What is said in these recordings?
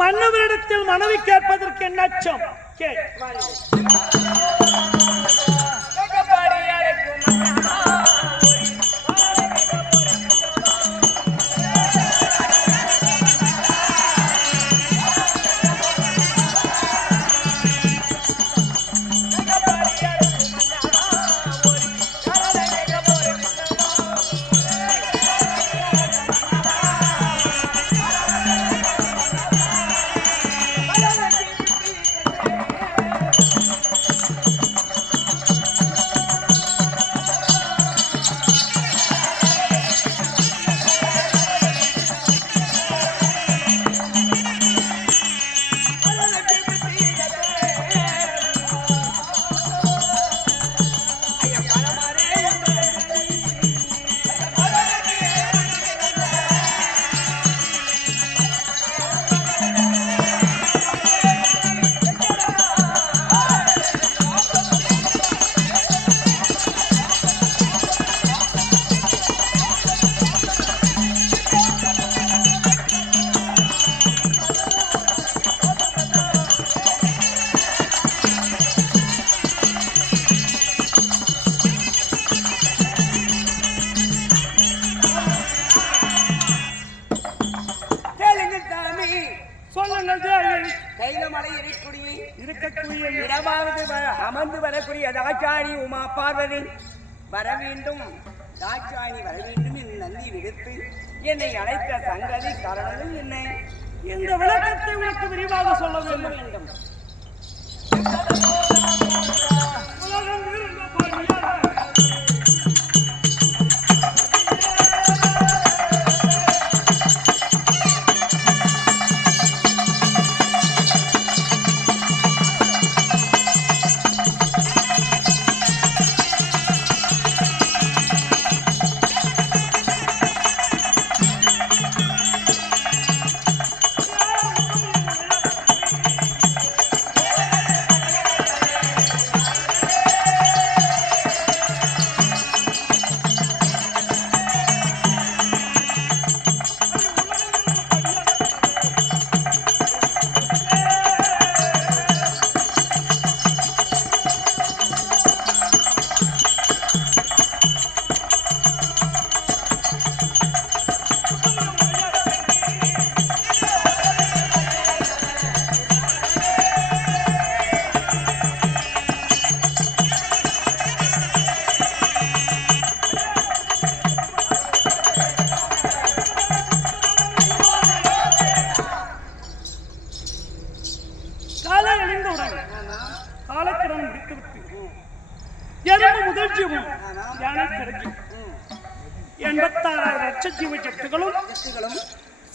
மன்னவரிடத்தில் மனைவி கேட்பதற்கு என்ன அச்சம்? அமர்ந்து வரக்கூடிய தாட்சாணி உமா பார்வதி வர வேண்டும், தாட்சாணி வர வேண்டும் என்று நந்தி விடுத்து என்னை அழைத்த சங்கதி காரணம் என்ன? இந்த விளக்கத்தை உனக்கு விரிவாக சொல்ல வேண்டும்.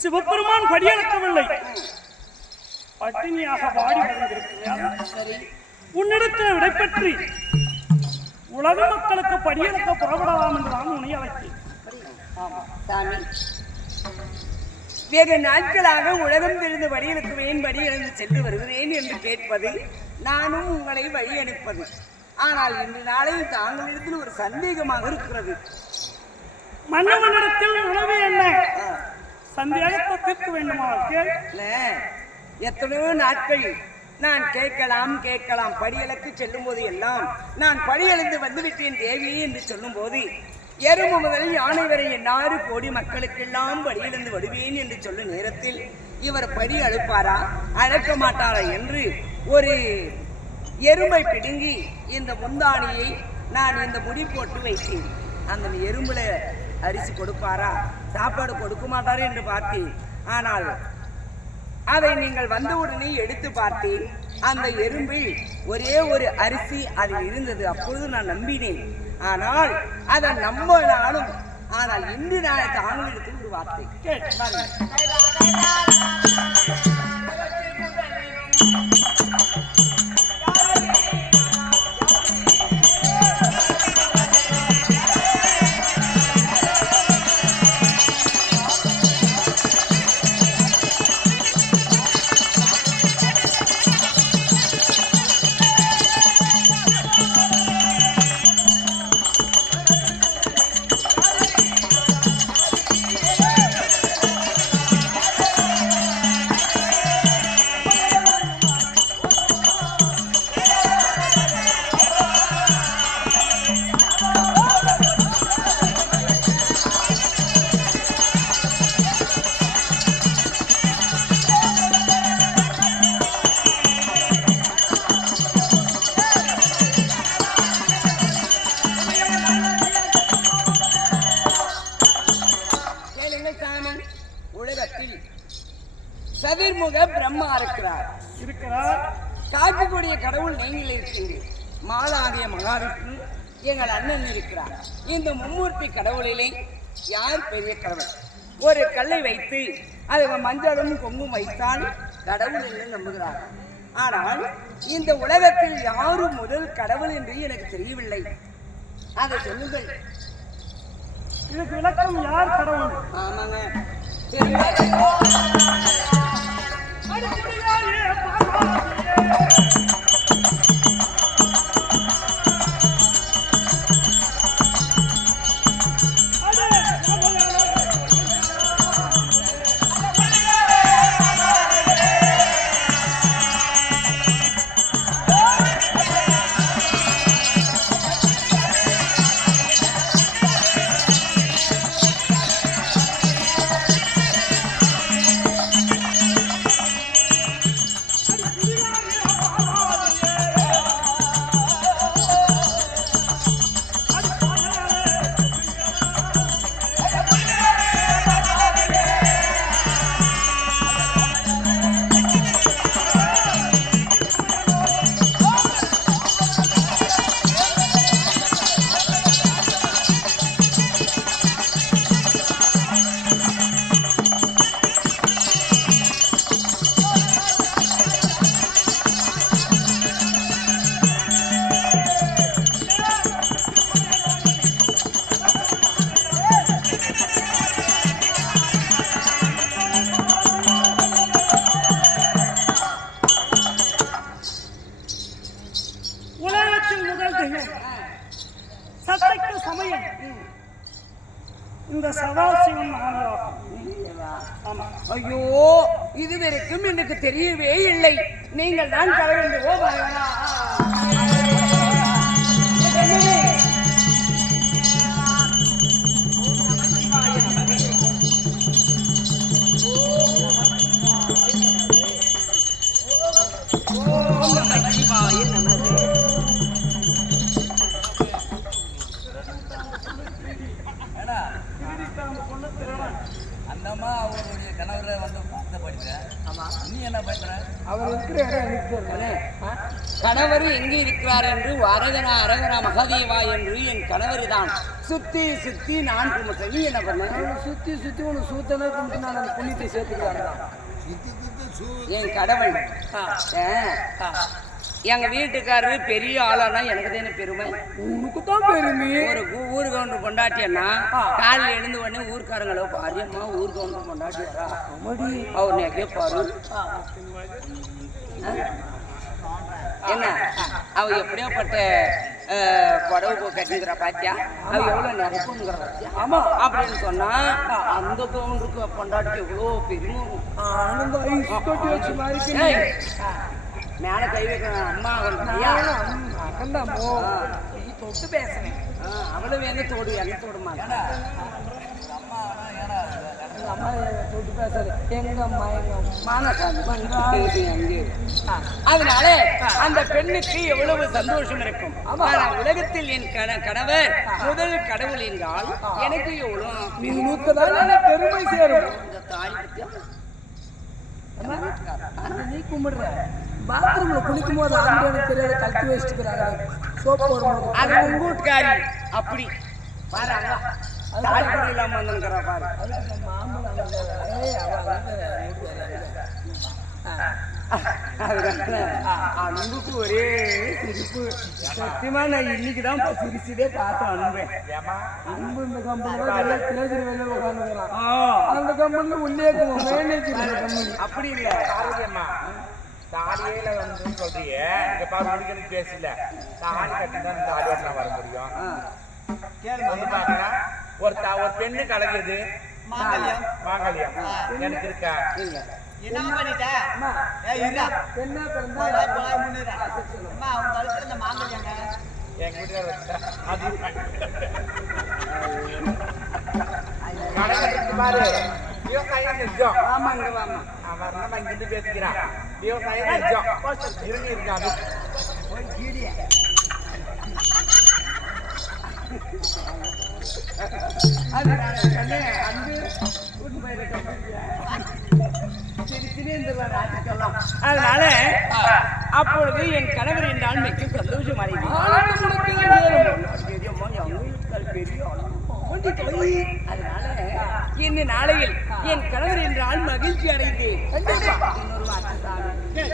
சிவபெருமான் படியளக்கவில்லை, பட்டினியாக வாடி வந்திருக்கிறார். உன்னிடத்தில் விடைபெற்றி உலக மக்களுக்கு படியளக்க புறப்படலாம் என்று நான் உன்னை அழைத்தேன். வேறு நாட்களாக உலகம் தெரிந்து வழியெழுக்குவேன், வழியெழுந்து சென்று வருகிறேன் என்று கேட்பது, நானும் உங்களை வழி அனுப்பது. ஆனால் இன்று நாளையில் தாங்களிடத்தில் ஒரு சந்தேகமாக இருக்கிறது. மன்னவனிடத்தில் உணவு என்ன சந்தேகத்தை தீர்க்க வேண்டுமா? எத்தனையோ நாட்கள் நான் கேட்கலாம் படியலுக்கு செல்லும் போது எல்லாம் நான் படியெழுந்து வந்துவிட்டேன் தேவி என்று சொல்லும் போது, எறும்பு முதல் யானை வரை என்னாறு கோடி மக்களுக்கெல்லாம் படியெழுந்து வருவேன் என்று சொல்லும் நேரத்தில் இவர் படி அழுப்பாரா அழைக்க மாட்டாரா என்று ஒரு எறும்பை பிடுங்கி இந்த முந்தானியை நான் இந்த முடி போட்டு வைத்தேன். அந்த எறும்புல அரிசி கொடுப்பாரா, சாப்பாடு கொடுக்க மாட்டாரு என்று பார்த்தேன். ஆனால் அதை நீங்கள் வந்தவுடனே எடுத்து பார்த்தேன். அந்த எறும்பில் ஒரே ஒரு அரிசி அதில் இருந்தது. அப்பொழுது நான் நம்பினேன். ஆனால் அதை நம்பினாலும், ஆனால் இன்று நான் தாங்களிடத்தில் ஒரு வார்த்தை சதுர்முக பிரம்மா இருக்கிறார். காக்கக்கூடிய கடவுள் நீங்கள் இருக்கீங்க. மாலாகிய மகாவிஷ்ணு எங்கள் அண்ணன் இருக்கிறார். இந்த மும்மூர்த்தி கடவுளிலே யார் பெரிய கடவுள்? ஒரு கல்லை வைத்து அது மஞ்சளும் கொங்கும் வைத்தால் கடவுள் என்று நம்புகிறார். ஆனால் இந்த உலகத்தில் யாரும் முதல் கடவுள் என்று எனக்கு தெரியவில்லை. அதை சொல்லுங்கள். இதுக்கு விளக்கம் யார் கடவுள்? ஆமாங்க, சட்டைக்கு சமயம் இந்த சதாசிவன் ஐயோ, இதுவரைக்கும் எனக்கு தெரியவே இல்லை. நீங்கள் தான் கடவுள். அந்தம்மா அவருடைய கணவரை வந்து பார்த்து படிக்கிறேன். நீ என்ன பண்ற? அவர் இருக்கிற இடம் இருக்கிறானே, கணவர் எங்கே இருக்கிறார் என்று அரகரா அரகரா மகாதேவா என்று என் கணவர் தான் சுத்தி சுத்தி நான் கும்பிட்டேன். நீ என்ன பண்ண? சுத்தி சுத்தி உனக்கு சூத்தனை கும்பிட்டு நான் அந்த புண்ணியத்தை சேர்த்துக்கிறாங்க. என் கடவுள் எங்க வீட்டுக்காரரு பெரிய ஆளானா எனக்கு தானே பெருமை. உனக்கு தான் பெருமை. ஒரு ஊருக்கு ஒன்று கொண்டாட்டியன்னா காலையில் எழுந்து உடனே ஊருக்காரங்களோ பாரியம்மா ஊருக்கு ஒன்று கொண்டாட்டியாரா அவர் நான் கேட்பாரு. என்ன அவ எப்படியாப்பட்ட புடவை கட்டிக்கிற பாத்தியா, அவ எவ்வளவு நினைப்புங்கிற பாத்தியா. ஆமா அப்படின்னு சொன்னா அந்த பவுனுக்கு பொண்டாட்டி எவ்வளோ பெருமை. மேல கை வைக்கணும். அம்மா தொட்டு பேசுறேன். அவளும் என்ன தோடு என்ன தோடுமா அம்மா தொட்டு பேசாது. எங்க அம்மா அதனால அந்த பெண்ணுக்கு எவ்வளவு சந்தோஷம் இருக்கும். உலகத்தில் என் கணவர் முதல் கடவுள் என்றால் எனக்கு எவ்வளவு பெருமை சேரும். இந்த தாலி பத்தியா நீ கும்பிடுற பாத்ரூம்ல குளிக்கும் போது ஆண்டு தெரியாத கல்வி வச்சுக்கிறாங்க. சோப்பு போடும்போது அது உங்கூட்காரி அப்படி பாரு. தாலிப்படி இல்லாம வந்துருக்கிறா பாரு. அன்புக்கு ஒரே சிரிப்பு. சத்தியமா நான் இன்னைக்குதான் சிரிச்சுதே பார்த்து அனுபவேன். அன்பு இந்த கம்பெனி தினசரி வெளியே உட்காந்துக்கிறான். அந்த கம்பெனில உள்ளே கம்பெனி அப்படி இல்லை. தாலியில வந்து சொல்றீங்க, இங்க பாரு முடிக்கணும் பேசல. தாலி கட்டி தான் தாலியோட நான் வர முடியும். வந்து பாத்தீங்கன்னா ஒரு பெண்ணு கலக்குது மாங்கல்யம். எனக்கு இருக்கா? என்ன பண்ணிட்ட? பெண்ணா பிறந்தா அவங்க கழுத்துல இந்த மாங்கல்யங்க எங்க வீட்டுல அது பாரு. விவசாயம் செஞ்சோம். ஆமாங்க வாமா அவன் இங்கிருந்து பேசிக்கிறான். விவசாயம் செஞ்சோம். இருக்காது அது அன்பு கூட்டு போயிருக்கேன். சேர்ந்துருவார் ராஜ்யத்தெல்லாம். அதனால அப்பொழுது என் கணவர் என்றால் மிக்க சந்தோஷம் அடைவேன். அதனால இந்த நாளையில் என் கணவர் என்றால் மகிழ்ச்சி அடைந்தேன். இன்னொரு வார்த்தை